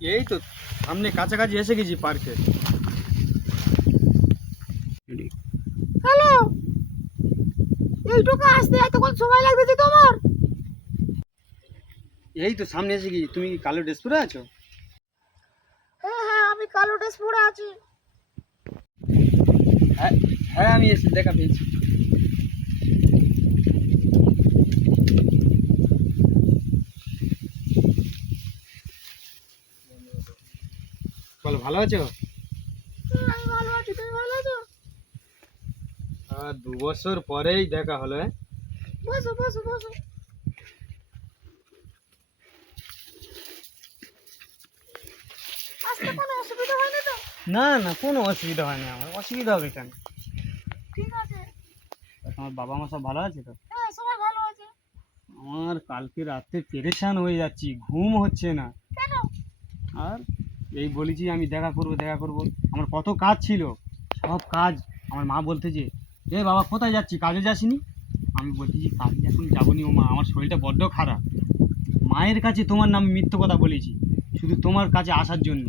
এই তো সামনে কাছাকাছি এসে গেছি পার্কে। হ্যালো, এইটুকু আসতে এতক্ষণ সময় লাগবে যে তোমার? এই তো সামনে এসে গেছি। তুমি কি কালো ড্রেস পরে আছো? হ্যাঁ হ্যাঁ, আমি কালো ড্রেস পরে আছি। হ্যাঁ হ্যাঁ, আমি এসে দেখা পেয়েছি। বলো, ভালো আছো? হ্যাঁ, আমি ভালো আছি, তুমি ভালো আছো? 2 বছর পরেই দেখা হলো। বসো বসো বসো। আসতে কোনো অসুবিধা হয়নি তো? না না, কোনো অসুবিধা হয় না। আমার অসুবিধা হবে কেন? ঠিক আছে। তোমার বাবা মা সব ভালো আছে তো? হ্যাঁ, সবাই ভালো আছে। আমার কালকে রাতে পেরেশান হয়ে যাচ্ছি, ঘুম হচ্ছে না। কেন? আর এই বলেছি আমি দেখা করব দেখা করব, আমার কত কাজ ছিল, সব কাজ। আমার মা বলতেছে, এ বাবা কোথায় যাচ্ছি, কাজে যাসনি? আমি বলতেছি কাজে এখন যাবনি ও মা, আমার শরীরটা বড্ড খারাপ। মায়ের কাছে তোমার নাম মিথ্যে কথা বলেছি শুধু তোমার কাছে আসার জন্য।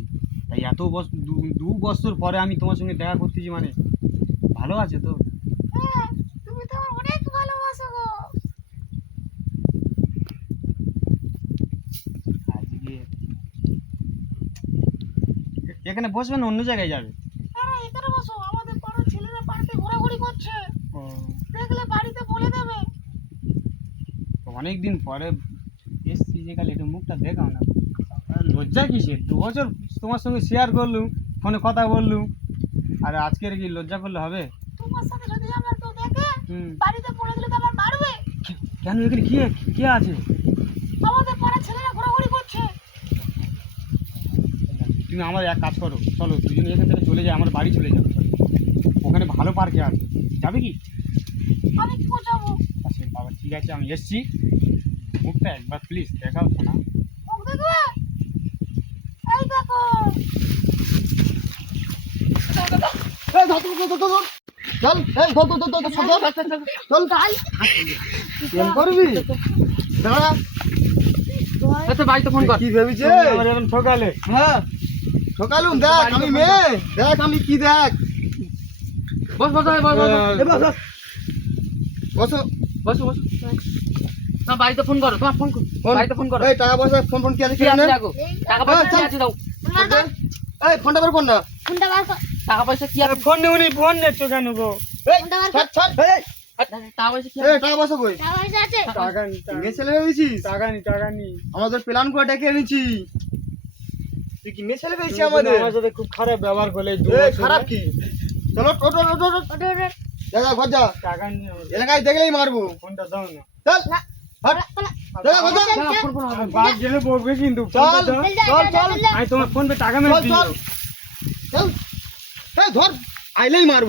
তাই এত বছর 2 বছর পরে আমি তোমার সঙ্গে দেখা করতেছি, মানে ভালো আছে তো? হ্যাঁ, তুমি তো আমার অনেক ভালোবাসো গো। আজকে এখানে বসবে না অন্য জায়গায় যাবে? আরে এখানে বসো, আমাদের পাড়ার ছেলেরা পার্কে ঘোরাঘুরি করছে, ও, দেখলে বাড়িতে বলে দেবে। অনেক দিন পরে এসছি, যে কাল একটু মুখটা দেখাও না। আর লজ্জা কিসের? 2 বছর তোমার সঙ্গে শেয়ার করলুম, ফোনে কথা বললুম, আর আজকের কি লজ্জা করলে হবে? তোমার সাথে যদি আমার কেউ দেখে, হুম। বাড়িতে বলে দিলে তো আমার মারবে। কেন, এখানে কি কে আছে? আমাদের পাড়ার ছেলেরা ঘোরাঘুরি করছে। তুমি আমার এক কাজ করো, চলো দুজনে এখান থেকে চলে যাই, আমার বাড়ি চলে যাবো। চলো, ওখানে ভালো পার্কে আছে, যাবে কি? আমি কি করে যাবো? আচ্ছা বাবা, ঠিক আছে, আমি এসছি। মুখটা একবার প্লিজ দেখাও না। মুখ দেখবে? এই দেখো। চল, চল, প্রেম করবি? দাঁড়া, আচ্ছা বাড়িতে ফোন কর। কি ভেবেছে আমার এরকম ঠকালে? হ্যাঁ ঠকালুম, দেখ আমি মেয়ে, দেখ আমি কি, দেখ। বস বস বস বস বসো। বস বস না, বাড়িতে ফোন করো, তোমার ফোন করো, বাড়িতে ফোন করো। এই টাকা পয়সা ফোন কি আছে? কি আছে দেখো, টাকা পয়সা কি আছে দাও। এই ফোনটা বের কর না। ফোনটা বার কর। টাকা পয়সা কি আছে? ফোন নেউনি, ফোন নেছো কেন গো? এই ফোনটা বার কর। ছাড়, এই টাকা পয়সা কি এই আছে? টাকা পয়সা কই? টাকা পয়সা আছে? টাকা নি, মেয়ে ছেলে ভেবেছিস? টাকা নি আমাদের প্ল্যান করে ডেকে এনেছি। তুই কি মেয়ে ছেলে ভেবেছিস আমাদের? আমার সাথে খুব খারাপ ব্যবহার করলে। খারাপ কি? চলো টোটো টোটো ওটা ওটা দাদা ঘর যা। টাকা নি, এলাকায় দেখলেই মারবো। ফোনটা দাও না। চল না। হট দাদা ঘর যা। ফোন ফোন বাদ গেলে বকবে কিন্তু। চল আমি তোমার ফোন পে টাকা মেরে দিই। চল এই ধর, আইলেই মারবো।